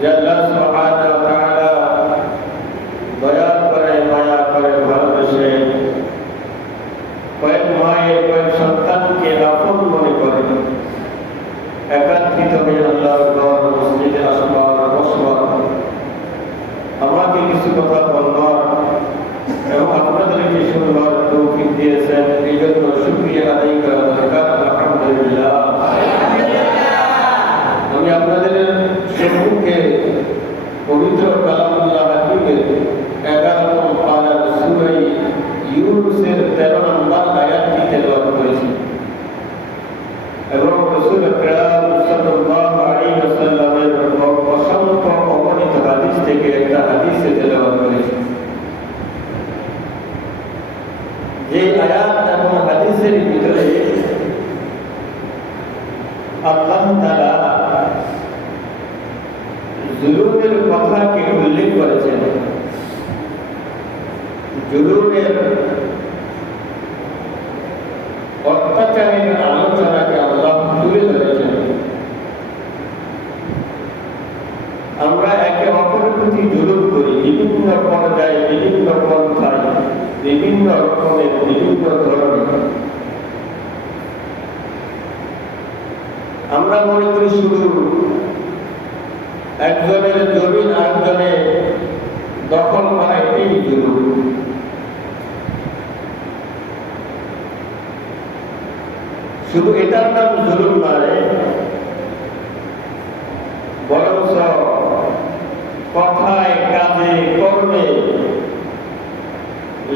যে আল্লাহ সুবহানাহু ওয়া তাআলা দয়া করে মায়া করে ভালোবেসে কয়েক মায়ের কয়েক সন্তানকে আপন মনে করে একাত্রিত হয়ে আল্লাহর ঘর মসজিদে আসবার বসবার আমাকে কিছু কথা বলবার এবং আপনাদেরকে শুনবার তৌফিক দিয়েছেন, এই জন্য শুকরিয়া আদায় করা দরকার। আলহামদুলিল্লাহ। আমি আপনাদের সম্মুখে পবিত্র কালামুল্লাহ হাকিমের 11 পারার সূরা ইউনূসের 13 নম্বর আয়াতটি তেলাওয়াত করেছি এবং রাসূল আকরাম সাল্লাল্লাহু আলাইহি ওয়াসাল্লামের অসংখ্য অগণিত হাদিস থেকে একটা হাদিস তেলাওয়াত করেছি। যে আয়াত এবং হাদিসের ভিতরে আল্লাহ তাআলা জুলুমের কথাকে উল্লেখ করেছেন, জুলুমের অত্যাচারের আলোচনাকে আল্লাহ তুলে ধরেছেন। আমরা একে অপরের প্রতি জুলুম করি বিভিন্ন পর্যায়ে, বিভিন্ন পন্থায়, বিভিন্ন রকমের, বিভিন্ন ধরনের। আমরা মনে করি শুধু একজনের জমি আরেকজনে দখল করা এটাই জুলুম। শুধু এটার নাম জুলুম নয়, বরঞ্চ কথায়, কাজে, কর্মে,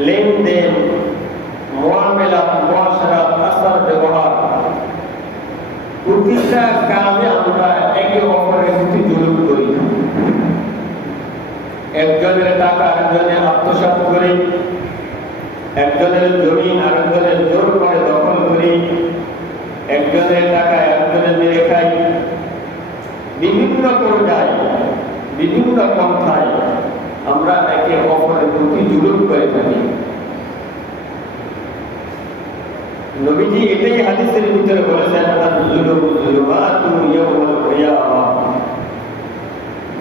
লেনদেন, মুআমালাত, মুআশারাত, আচার ব্যবহার, প্রতিটা কাজে আমরা একে অপরের প্রতি জুলুম করি। একজনের টাকা আরেকজনে আত্মসাৎ করি, একজনের জমি আরেকজনের জোর করে দখল করি, একজনের টাকা একজনের মেরে খাই। বিভিন্ন পর্যায়ে, বিভিন্ন পন্থায় আমরা একে অপরের প্রতি জুলুম করে থাকি। নবীজি এটাই হাদিসের ভিতরে বলেছেন, যুলুমাতু ইয়াউমাল কিয়ামাহ,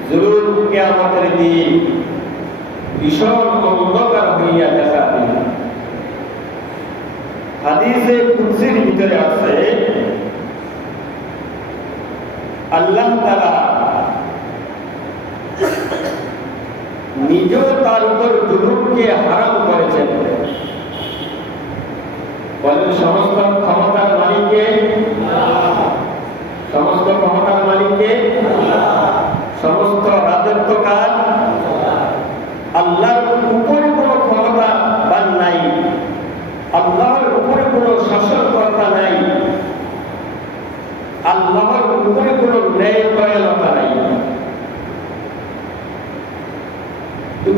জুলুম কিয়ামতের দিন ভীষণ অন্ধকার হইয়া দেখা দিবে। হাদিসে কুদসির ভিতরে আছে, আল্লাহ তাআলা নিজেও তার উপর জুলুমকে হারাম করেছেন। বলেন, সমস্ত ক্ষমতার মালিককে, সমস্ত ক্ষমতার মালিককে, সমস্ত রাজত্ব কার আল্লাহর উপরে কোনো ক্ষমতা বান নাই, আল্লাহর উপরে কোনো শাসনকর্তা নাই, আল্লাহর উপরে কোনো ন্যায় দয়ালতা নাই।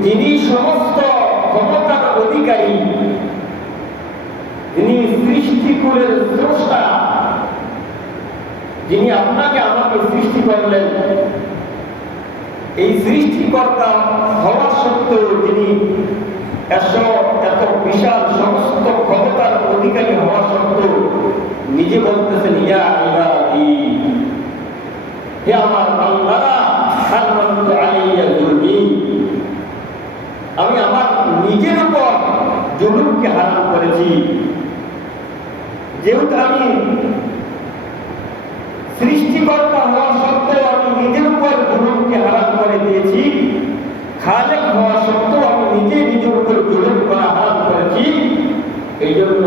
যিনি সমস্ত ক্ষমতার অধিকারী, যিনি সৃষ্টিকুলের স্রষ্টা, যিনি আপনাকে আমাকে সৃষ্টি করলেন, এই সৃষ্টিকর্তা হওয়া সত্ত্বেও যিনি এত বিশাল সমস্ত ক্ষমতার অধিকারী হওয়া সত্ত্বেও নিজে বলতেছেন, ইয়া ইবাদি, হে আমার বান্দারা, হারামতু আলাইয়া যুলমি, আমি আমার নিজের উপর জুলুমকে হারাম করেছি। যেহেতু আমি সৃষ্টিকর্তা হওয়া সত্ত্বেও আমি নিজের উপর জুলুমকে হারাম করে দিয়েছি, খালেক হওয়া সত্ত্বেও আমি নিজের উপর জুলুম করা হারাম করেছি। এই জন্য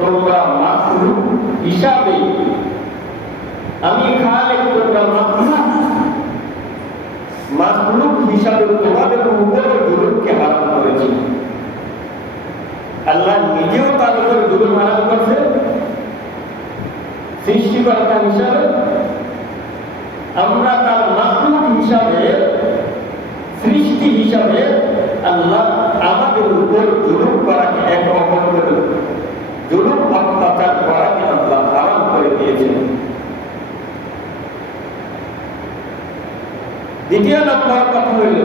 তোমরা মাখলুক হিসাবে, আমি খালেক, তোমরা মাখলুক হিসাবে তোমাদের উপর জুলুমকে হারাম করেছি। আল্লাহ নিজেও তার উপর জুলুম হারাম করছে সৃষ্টিকর্তা হিসাবে, আমরা তার মাখলুক হিসাবে, সৃষ্টি হিসাবে আল্লাহ আমাদের উপর জুলুম করাকে, এক অপরের জুলুম অত্যাচার করাকে আল্লাহ হারাম করে দিয়েছেন। দ্বিতীয় নম্বর কথা হইল,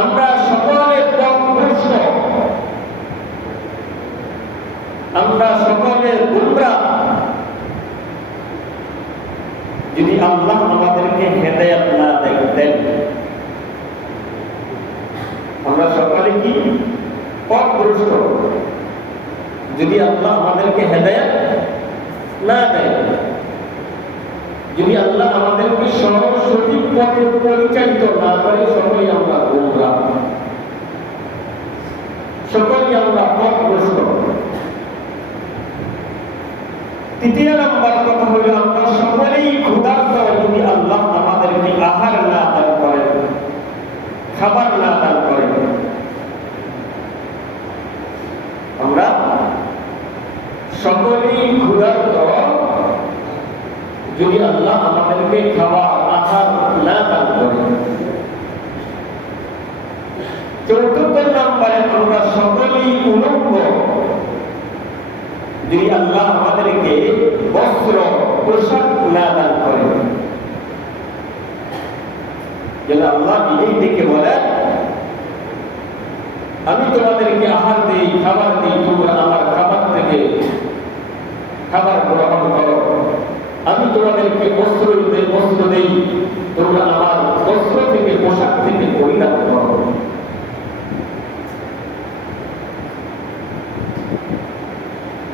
আমরা সকলে পথভ্রষ্ট, আমরা সকলে গুমরা। যদি আল্লাহ আমাদেরকে হেদায়েত না দেন, আমরা সকালে কি পথভ্রষ্ট। যদি আল্লাহ আমাদেরকে হেদায়েত না দেয়, যদি আল্লাহ আমাদেরকে সঠিক পথে পরিচালিত না করে, সকলেই আমরা গোমরাহ, সকলেই আমরা পথভ্রষ্ট। তৃতীয় নম্বর কথা হলো, আমরা সকলেই ক্ষুধার্ত যদি আল্লাহ আমাদেরকে আহার না দান করেন, খাবার না দান করেন। আমরা সকলেই ক্ষুধার্ত যদি আল্লাহ আমাদেরকে খাবার আহার না দান করেন। চতুর্থ নম্বরে, আমরা সকলেই উলঙ্গ যদি আল্লাহ আমাদেরকে বস্ত্র পোশাক না দান করেন। যেন আল্লাহ নিজেই থেকে বলেন, আমি তোমাদেরকে আহার দেই, খাবার দিই, তোমরা আমার খাবার থেকে খাবার গ্রহণ করো। আমি তোমাদেরকে বস্ত্র দেই, তোমরা আমার বস্ত্র থেকে পোশাক থেকে পরিধান করো।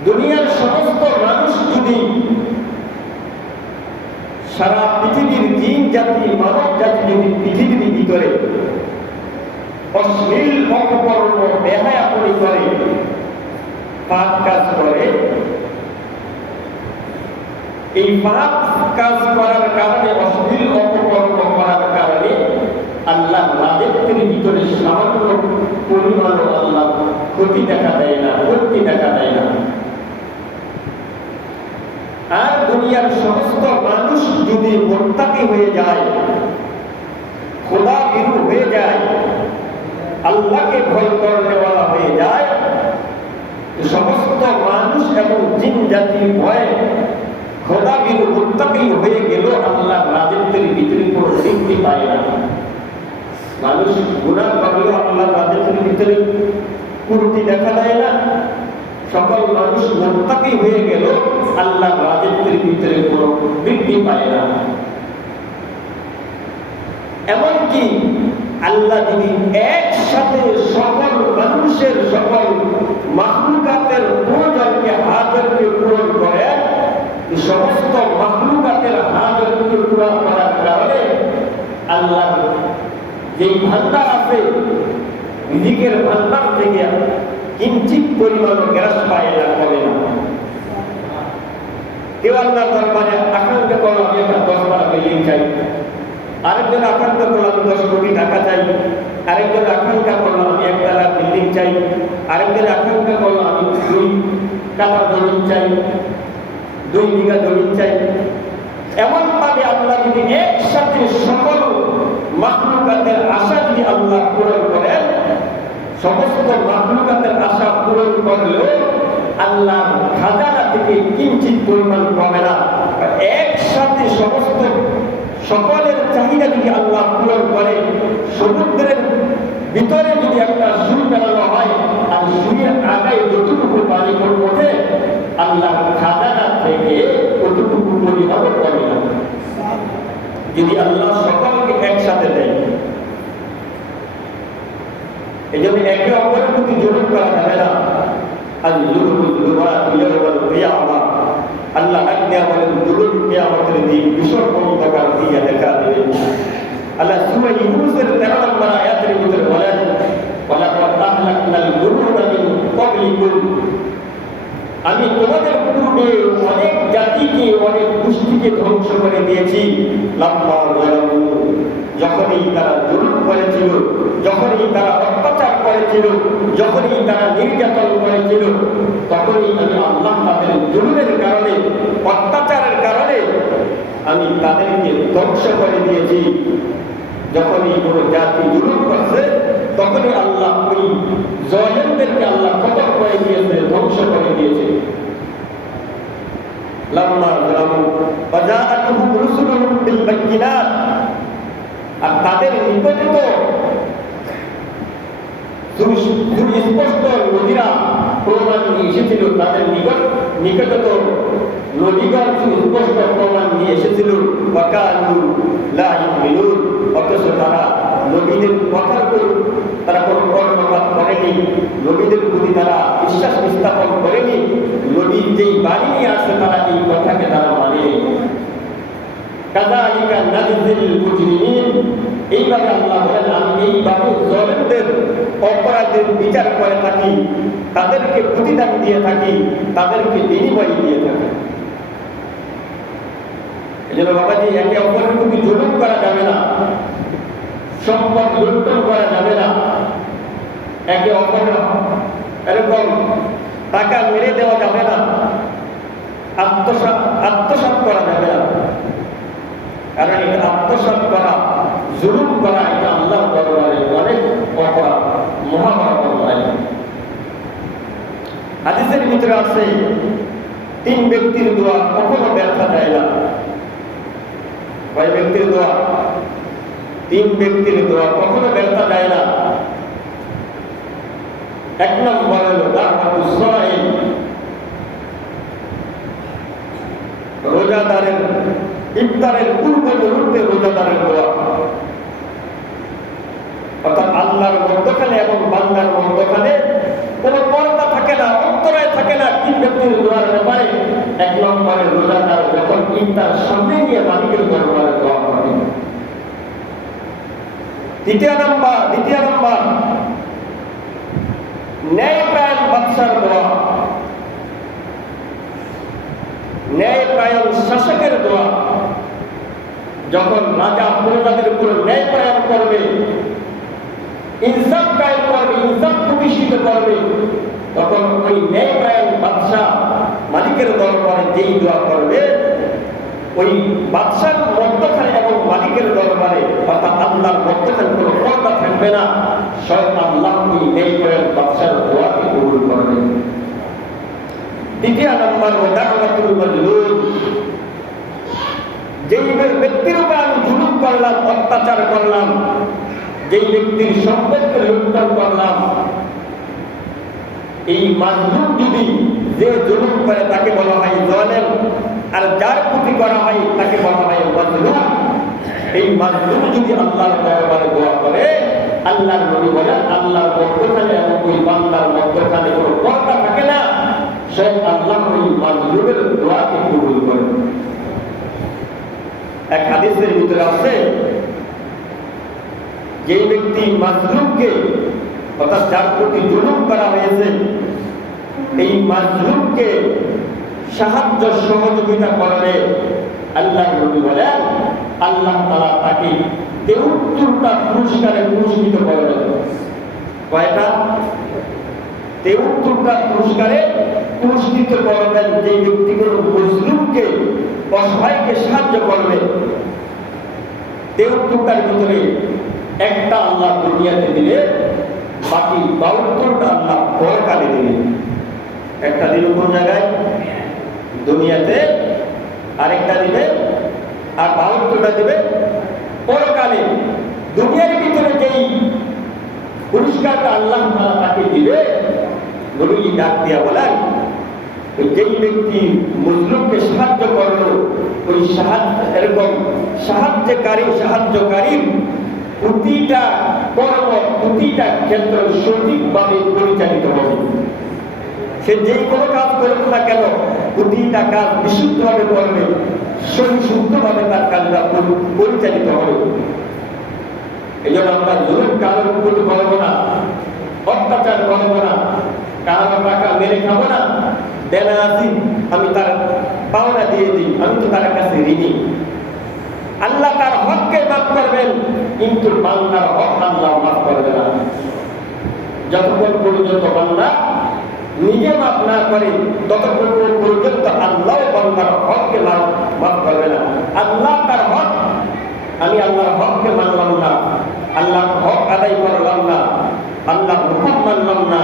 দুনিয়ার সমস্ত মানুষ যদি সারা পৃথিবীর জিন জাতি, মানব জাতি যদি পৃথিবীর ভিতরে অশ্লীল অপকর্ম বেহায়াপনি করে, পাপ কাজ করে, এই পাপ কাজ করার কারণে, অশ্লীল অপকর্ম করার কারণে আল্লাহ রাজত্বের ভিতরে সামান্য পরিমাণ আল্লাহ ক্ষতি দেখা দেয় না, ক্ষতি দেখা দেয় না। আর দুনিয়ার সমস্ত মানুষ যদি মুত্তাকি হয়ে যায়, খোদা ভীরু হয়ে যায়, আল্লাহকে ভয় করেওয়ালা হয়ে যায়, সমস্ত মানুষ এবং জিন জাতি ভয়ে খোদা ভীরু মুত্তাকি হয়ে গেল, আল্লাহ রাজত্বের ভিতরে কোনো তৃপ্তি পায় না। মানুষ গুনাহ করলেও আল্লাহ রাজত্বের ভিতরে পূর্তি দেখা দেয় না। সকল মানুষ মুত্তাকি হয়ে গেল, আল্লাহ রাজত্বের ভিতরে কোনো বৃদ্ধি পায় না। এমনকি আল্লাহ যদি একসাথে সকল মানুষের, সকল মাখলুকাতের প্রয়োজনকে, হাজতকে পূরণ করে, সমস্ত মাখলুকাতের হাজতকে পূরণ করার কারণে আল্লাহ যেই ভান্ডার আছে, রিজিকের ভান্ডার থেকে কিঞ্চিত পরিমাণ গ্রাস পায় না, করে না। কেউ আল্লাহর দরবারে আকাঙ্ক্ষা করলো, আমি একটা 10 বিল্ডিং চাই। আরেকজন আকাঙ্ক্ষা করলো, আমি 10 কোটি টাকা চাই। আরেকজন আকাঙ্ক্ষা করলো, আমি 1 তলা বিল্ডিং চাই। আরেকজন আকাঙ্ক্ষা করলো, আমি 2 কাঠা জমি চাই, 2 বিঘা জমি চাই। এমন ভাবে আল্লাহ যদি একসাথে সকল মাখলুকাতের আশা যদি আল্লাহ পূরণ করেন, সমস্ত মাখলুকাতের আশা পূরণ করলেও আল্লাহর খাজানা থেকে কিঞ্চিত পরিমাণ কমে না। একসাথে সমস্ত সকলের চাহিদা যদি আল্লাহ পূরণ করে, সমুদ্রের ভিতরে যদি একটা সুই বানানো হয়, আর সুইয়ের আগায় যতটুকু পানি ওঠে, আল্লাহর খাজানা থেকে ততটুকু পরিমাণ করে না, যদি আল্লাহ সকলকে একসাথে দেয়। এই জন্য একে অপরের প্রতি জুলুম করা যাবে না। আল্লাহ বলেন, জুলুম কিয়ামতের দিন ভীষণ অন্ধকার দিয়ে দেখা দেবে। আল্লাহ সূরা ইউনূসের 13 নম্বর আয়াতের ভিতরে বলেন, ওয়ালাকাদ আহলাকনাল কুরুনা মিন ক্বাবলিকুম, আমি তোমাদের পূর্বে অনেক জাতিকে, অনেক গোষ্ঠীকে ধ্বংস করে দিয়েছি। লাম্মা যালামু, যখনই তারা জুলুম করেছিল, যখনই তারা অত্যাচার করেছিল, যখনই তারা নির্যাতন করেছিল, তখনই আমি আল্লাহ তাদের জুলুমের কারণে, অত্যাচারের কারণে আমি তাদেরকে ধ্বংস করে দিয়েছি। যখনই কোনো জাতি জুলুম করছে, তখনই আল্লাহ ওই জালেমদেরকে আল্লাহ খতম করে দিয়েছে, ধ্বংস করে দিয়েছে। লাম্মা যালামু ফাজাআতুহুম রুসুলুহুম বিল বায়িনাত, আর তাদের নিকটে তো সুস্পষ্ট নদীরা প্রমাণ নিয়ে এসেছিল, তাদের নিকটে তো নদীগণ সুস্পষ্ট প্রমাণ নিয়ে এসেছিল। কানু লা ইউমিনুন, অথচ তারা নবীদের কথার তারা কোনো কর্ণপাত করেনি, নবীদের প্রতি তারা বিশ্বাস স্থাপন করেনি, নবীর যেই বাণী নিয়ে আসে তারা এই কথাকে তারা মানেনি। কাযালিকা নাজজিল মুজরিমিন, এইভাবে আল্লাহ বলেন আমি এইভাবে জালেমদের অপরাধের বিচার করে থাকি, তাদেরকে প্রতিদান দিয়ে থাকি, তাদেরকে বিনিময় দিয়ে থাকি। এই জন্য বাবাজি, একে অপরের প্রতি জুলুম করা যাবে না, সম্পদ লুণ্ঠন করা যাবে না, একে অপরের এরকম টাকা মেরে দেওয়া যাবে না, আত্মসাৎ করা যাবে না। কারণ এটা আত্মসাৎ করা, জুলুম করা, এটা আল্লাহর দরবারে অনেক অপরাধ, মহাপাপ। হাদিসের ভিতরে আছে 3 ব্যক্তির দোয়া কখনো ব্যর্থ যায় না। কয় ব্যক্তির দোয়া? 3 ব্যক্তির দোয়া কখনো ব্যর্থ যায় না। 1 নম্বর হলো দাওয়াতুস সাইম, রোজাদারের ইফতারের পূর্ব মুহূর্তে রোজাদারের দোয়া। অর্থাৎ আল্লাহর মধ্যখানে এবং বান্দার মধ্যখানে কোনো পর্দা থাকে না, অন্তরায় থাকে না 3 ব্যক্তির দোয়ার ব্যাপারে। 1 নম্বরে রোজাদার যখন ইফতার সামনে নিয়ে মালিকের দরবারে দোয়া করে। দ্বিতীয় নম্বর ন্যায়পরায়ণ বাদশার দোয়া, ন্যায়পরায়ণ শাসকের দোয়া। যখন রাজা প্রজাদের উপর ন্যায়পরায়ণ করবে, ইনসাফ কায়েম করবে, ইনসাফ প্রতিষ্ঠিত করবে, তখন ওই ন্যায়পরায়ণ বাদশাহ মালিকের দরবারে যেই দোয়া করবে, ওই বাদশার মধ্যখানে এবং মালিকের দরবারে অর্থাৎ আল্লাহর মধ্যখানে কোনো পর্দা থাকবে না। স্বয়ং আল্লাহ ওই ন্যায়পরায়ণ বাদশার দোয়াকে কবুল করবেন। দ্বিতীয় নম্বর দাওয়াতুল মাজলুম, যেই ব্যক্তির উপর আমি জুলুম করলাম, অত্যাচার করলাম, যেই ব্যক্তির সম্পদকে লুণ্ঠন করলাম, এই মাজলুম যদি যে জুলুম করে তাকে বলা হয় জালেম, আর যার প্রতি করা হয় তাকে বলা হয় মাজলুম। এই মাজলুম যদি আল্লাহর দরবারে দোয়া করে, আল্লাহর নবী বলেন আল্লাহর মধ্যখানে এবং ওই বান্দার মধ্যখানে কোনো পর্দা থাকে না, সেই আল্লাহ ওই মাজলুমের দোয়াকে কবুল করেন। এক হাদিসের ভিতরে আছে, যে ব্যক্তি মাজলুমকে অর্থাৎ যার প্রতি জুলুম করা হয়েছে, এই মাজলুমকে সাহায্য সহযোগিতা করবে, আল্লাহর নবী বলেন আল্লাহ তাআলা তাকে 73টা পুরস্কারে পুরস্কৃত করবেন। কয়টা? 73টা পুরস্কারে পুরস্কৃত করবেন। যে ব্যক্তি কোনো মাজলুমকে, অসহায়কে সাহায্য করবে, 73টার ভিতরে একটা আল্লাহ দুনিয়াতে দিলে, বাকি 72টা আল্লাহ পরকালে দিলে। একটা দিল কোন জায়গায়? দুনিয়াতে, আরেকটা দিবে, আর 72টা দিবে পরকালে। দুনিয়ার ভিতরে যেই পুরস্কারটা আল্লাহ তাকে দিবে, নবী ডাক দিয়া বলেন যেই ব্যক্তি মাজলুমকে সাহায্য করলো, ওই এরকম সাহায্যকারী প্রতিটা কর্ম, প্রতিটা ক্ষেত্র সঠিকভাবে পরিচালিত হবে। সে যেই কোনো কাজ করুক না কেন, প্রতিটা কাজ বিশুদ্ধভাবে করবে, শুদ্ধভাবে তার কাজটা পরিচালিত হবে। এই জন্য আমরা জুলুম কারোর উপর করবো না, অত্যাচার করবো না, কারো টাকা মেরে খাবো না। দেনা আছি, আমি তার পাওনা দিয়ে দিই, আমি তো তার কাছে ঋণী। আল্লাহ তার হককে মাফ করবেন, কিন্তু বান্দার হক আল্লাহ মাফ করবে না। যতক্ষণ পর্যন্ত বান্দা নিজে মাফ না করে, ততক্ষণ পর্যন্ত আল্লাহ বান্দার হককে মাফ করবে না। আল্লাহ তার হক, আমি আল্লাহর হককে মানলাম না, আল্লাহর হক আদায় করলাম না, আল্লাহর হুকুম মানলাম না,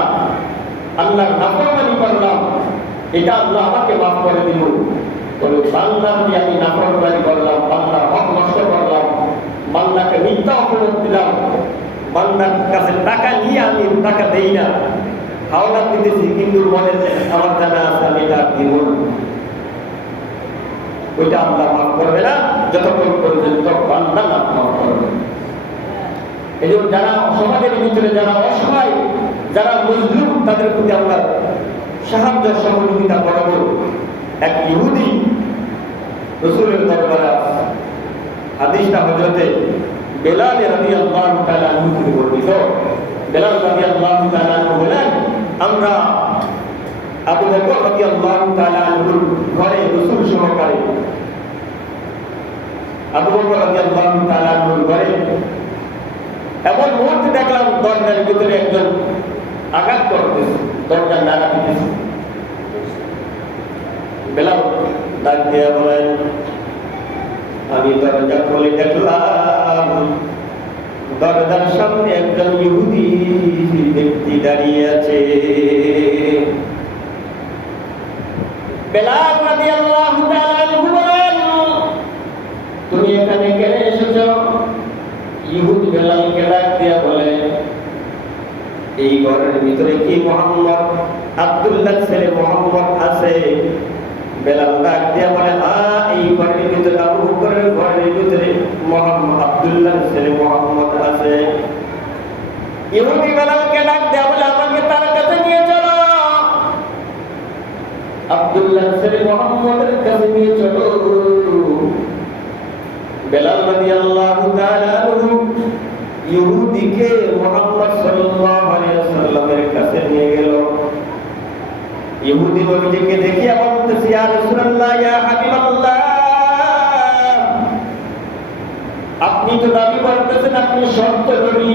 আল্লাহর নাফরমানি করলাম, এটা আল্লাহ আমাকে মাফ করে দিল। তবে বান্দার দিয়ে আমি নাফরমানি করলাম, বান্দার হক নষ্ট করলাম, বান্দাকে মিথ্যা অপরাধ দিলাম, বান্দার কাছে টাকা নিয়ে আমি টাকা দেই না, হাওলা দিতেছি, কিন্তু মনে আমার জানা আছে আমি এটা দিব, ওইটা আল্লাহ মাফ করবে না। যতক্ষণ পর্যন্ত বান্দা না ক্ষমা করবে। এই জন্য যারা সমাজের ভিতরে যারা অসহায়, যারা মজলুম, তাদের প্রতি আমরা সাহায্য সহযোগিতা করব। এক ইহুদি রাসূলের দরবারে হাদিসটা হযরতে বেলাল রাদিয়াল্লাহু তাআলা আনহু থেকে বর্ণিত। বেলাল রাদিয়াল্লাহু তাআলা আনহু বলেন, আমরা আবু বকর রাদিয়াল্লাহু তাআলা আনহুর ঘরে রাসূল সহকারে আবু বকর রাদিয়াল্লাহু তাআলা আনহুর ঘরে এমন মুহূর্তে দেখলাম দরজার ভিতরে একজন আঘাত করতেছে, দরজা নাড়া দিতেছে। বেলাল ডাক দিয়ে বলেন, আমি দরজা খুলে দেখলাম দরজার সামনে একজন ইহুদি ব্যক্তি দাঁড়িয়ে আছে। বেলাল রাদিয়াল্লাহু তাআলা আনহু বলেন, তুমি এখানে কেন এসেছো? ইহুদি বেলালকে ডাক দিয়ে বলে, এই ঘরের ভিতরে কি মুহাম্মদ আব্দুল্লাহ ছেলে মুহাম্মদ আছে? বেলাল ডাক দিয়ে বলে, এই ঘরের ভিতরে আবু বকরের ঘরের ভিতরে মুহাম্মদ আব্দুল্লাহ ছেলে মুহাম্মদ আছে। ইহুদি বেলালকে ডাক দিয়ে বলে, আমাকে তার কাছে নিয়ে চলো, আব্দুল্লাহ ছেলে মুহাম্মদের কাছে নিয়ে চলো। বেলাল রাদিয়াল্লাহু তাআলা আনহু ইহুদিকে মুহাম্মদ সাল্লাল্লাহু আলাইহি ওয়াসাল্লামের কাছে নিয়ে গেল। ইহুদি নবীকে দেখিয়া বলতেছে, ইয়া রাসূলুল্লাহ, ইয়া হাবিবাল্লাহ, আপনি তো দাবি করতেছেন আপনি সত্য নবী।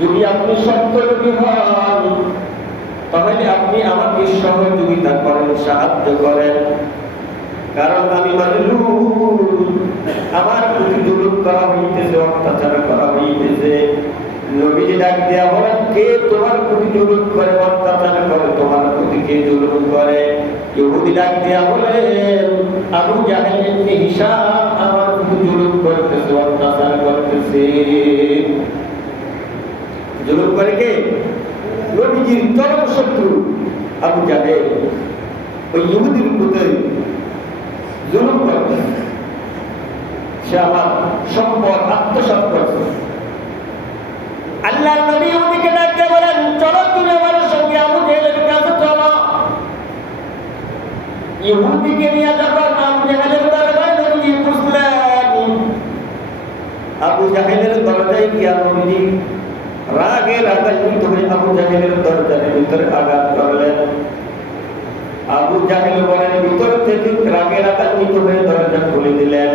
যদি আপনি সত্য নবী হন তাহলে আপনি আমাকে সহযোগিতা করেন, সাহায্য করেন, কারণ আমি মাজলুম, আমার প্রতি জুলুম করা হইতেছে, অত্যাচার করা হইতেছে। নবীজি ডাক দিয়া বলেন, কে তোমার প্রতি জুলুম করে, অত্যাচার করে, তোমার প্রতি কে জুলুম করে? ইহুদি ডাক দিয়া বলেন, আবু জাহেল ইবনে হিশাম আমার প্রতি জুলুম করতেছে, অত্যাচার করতেছে। জুলুম করে কে? নবীজির চরম শত্রু আবু জাহেল ওই ইহুদির প্রতি জুলুম করছে। সে আমার সম্পদ আত্মসাৎ করছে। আল্লাহর নবী ইহুদিকে ডাক দিয়ে বলেন, চলো তুমি আমার সঙ্গে আবু জাহেলের কাছে চলো। ইহুদিকে নিয়ে যখন আবু জাহেলের দরবারে নবীজি পৌঁছলেন, আবু জাহেলের দরজায় গিয়া নবীজি রাগে রাগান্বিত হয়ে আবু জাহেলের দরজার ভিতরে আঘাত করলেন। আবু জাহেল বলেন, ভিতর থেকে রাগে রাগান্বিত হয়ে দরজা খুলে দিলেন।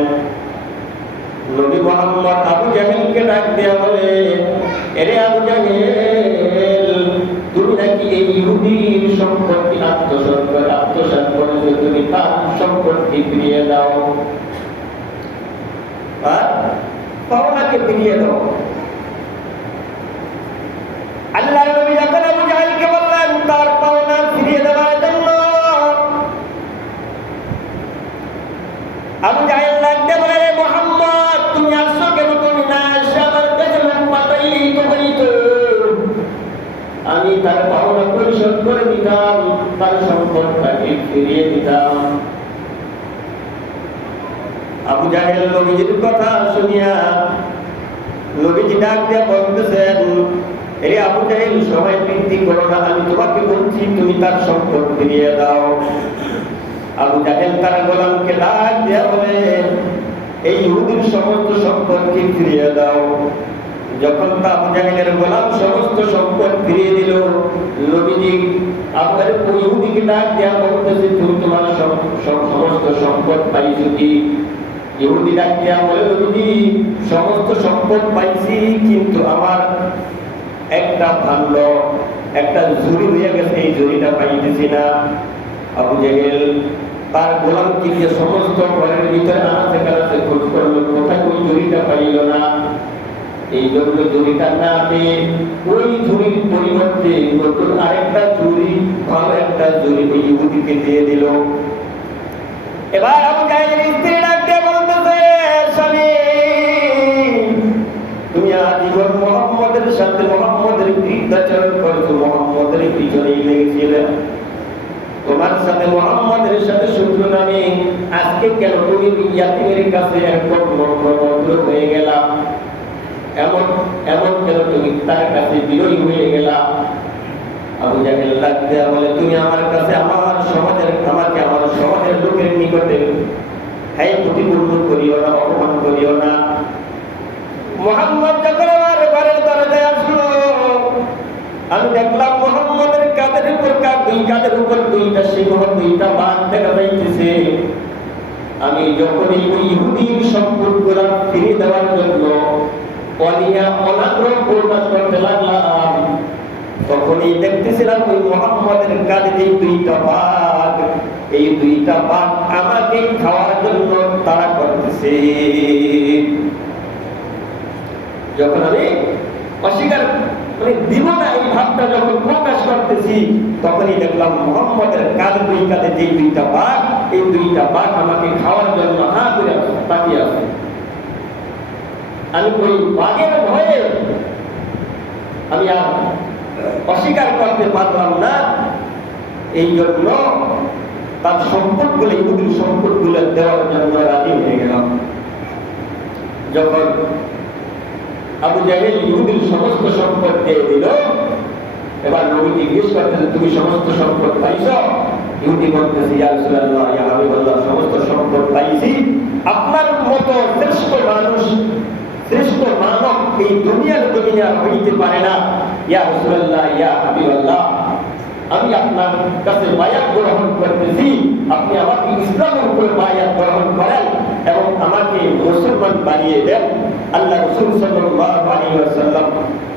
নবী মুহাম্মদ আবু জাহেলকে ডাক দিয়া বলে, এরে আবু জাহেল, তুমি নাকি এই ইহুদির সম্পত্তি আত্মসাৎ করেছো, তুমি তার সম্পত্তি ফিরিয়ে দাও, আর পাওনাকে ফিরিয়ে দাও। আল্লাহর নবী যখন আবু জাহেলকে বললেন তার পাওনা ফিরিয়ে দেওয়ার জন্য, আবু জাহেল লাগতে বলে, মুহাম্মদ তুমি আসছো কেন? তুমি না এসে আমার কাছে লোক পাঠাইলেই তো হইতো, আমি তার পাওনা পরিশোধ করে দিতাম, তার সম্পদটাকে ফিরিয়ে দিতাম। আবু জাহেল নবীজির কথা শুনিয়া নবীজি ডাক দিয়ে বলতেছেন, এই আবু জাহেল সময় বৃদ্ধি করো না, আমি তোমাকে বলছি তুমি তার সম্পদ ফিরিয়ে দাও। আবু জাহেল তার গোলামকে ডাক দিয়ে বলে, এই ইহুদির সমস্ত সম্পদকে ফিরিয়ে দাও। যখন আবু জাহেলের গোলাম সমস্ত সম্পদ ফিরিয়ে দিল, নবীজি আপনার ইহুদিকে ডাক দেয়া বলতেছে, তুমি তোমার সমস্ত সম্পদ পাইছো কি? ইহুদি ডাক দেয়া বলে, নবীজি সমস্ত সম্পদ পাইছি, কিন্তু আমার একটা ভাণ্ড, একটা ঝুড়ি হয়ে গেছে, এই ঝুড়িটা পাইতেছি না। আবু জাহেল তার গোলামকে দিয়ে সমস্ত ঘরের ভিতরে আনাতে কানাতে খোঁজ করলো, কোথায় ওই ঝুড়িটা পাইল না। এই জন্য ঝুড়িটা না পেয়ে ওই ঝুড়ির পরিবর্তে নতুন আরেকটা ঝুড়ি, ভালো একটা ঝুড়ি ওই ইহুদিকে দিয়ে দিল। এবার আবু জাহেলের স্ত্রী ডাক দিয়ে বলতেছে, স্বামী, তুমি আজীবন মুহাম্মদের সাথে মুহাম্মদের বিরুদ্ধাচরণ করেছো, মুহাম্মদের পিছনেই লেগেছিলে, তোমার সাথে মুহাম্মদের সাথে শত্রু নামে আজকে কেন তুমি ইয়াতিমের কাছে একদম নম্র হয়ে গেলা, এমন এমন যেন তুমি তার কাছে বিনয়ী হয়ে গেলা। আবু জাহেল ডাক দিয়া বলে, তুমি আমার কাছে আমার সমাজের লোকের নিকটে প্রতিপূর্ণ করিও না, অপমান করিও না। মুহাম্মদ যখন আমার ঘরের দরজায় আসলো, আমি দেখলাম মুহাম্মদের কাঁধের উপর দুইটা সিংহ, দুইটা বাঘ দেখা যাইতেছে। আমি যখন এই ইহুদির সম্পদগুলো ফিরে দেওয়ার জন্য অনাগ্রহ প্রকাশ করতে লাগলাম, তখনই দেখতেছিলাম ওই মুহাম্মদের কাঁধে যে দুইটা বাঘ, এই দুইটা বাঘ আমাকে খাওয়ার জন্য তাড়া করতেছে। যখন আমি অস্বীকার দিব না এই ভাবটা যখন প্রকাশ করতেছি, তখনই দেখলাম মুহাম্মদের কাঁধে যে দুইটা বাঘ, এই দুইটা বাঘ আমাকে খাওয়ার জন্য হা করে তাকিয়ে আছে। আমি ওই বাঘের ভয়ে আমি আর অস্বীকার করতে পারলাম না। এই জন্য তার সম্পদগুলো, ইহুদির সম্পদগুলো দেওয়ার জন্য রাজি হয়ে গেলাম। যখন আবু জাহেল ইহুদির সমস্ত সম্পদ দিয়ে দিল, এবার নবী জিজ্ঞেস করতেন, তুমি সমস্ত সম্পদ পাইছ? ইহুদি বলতেছে, ইয়া রাসূলুল্লাহ, ইয়া হাবিবাল্লাহ, সমস্ত সম্পদ পাইছি। আপনার মতো শ্রেষ্ঠ মানব এই দুনিয়ার জমিনে আর হইতে পারে না। ইয়া রাসূলুল্লাহ, ইয়া হাবিবাল্লাহ, আমি আপনার কাছে বায়াত গ্রহণ করতেছি, আপনি আমাকে ইসলামের উপর বায়াত গ্রহণ করেন এবং আমাকে মুসলমান বানিয়ে দেন। আল্লাহ রাসূল সাল্লাল্লাহু আলাইহি ওয়াসাল্লাম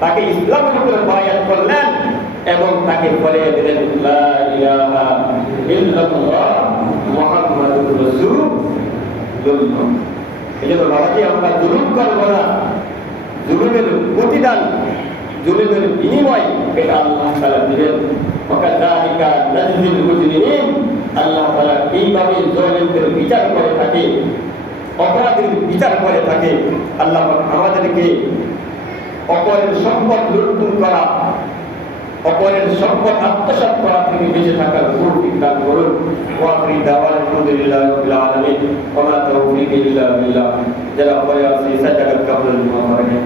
তাকে ইসলামের উপর বায়াত করলেন এবং তাকে বলে দিলেন, লা ইলাহা ইল্লাল্লাহ মুহাম্মাদুর রাসূলুল্লাহ। এজন্য বাবাজি, আমরা জুলুম করব না। জুলুমের প্রতিদান, জুলুমের বিনিময় এটা আল্লাহ তাআলা দিবেন। ওয়াকাযালিকা নাজজিল মুজরিমিন। আল্লাহ তাআলা এইভাবে জালিমদের বিচার করে থাকে, অপরাধীর বিচার করে থাকে। আল্লাহ আমাদেরকে অপরের সম্পদ লুণ্ঠন করা, অপরের সম্পদ আত্মসাৎ করা থেকে বেঁচে থাকার তৌফিক দান করুন। ওয়া আখিরি দাওয়ানা আলহামদুলিল্লাহি রাব্বিল আলামিন ওয়া মা তাওফীকি ইল্লা বিল্লাহ। যারা পরে আছে সাজাগাত কাবুল করেন।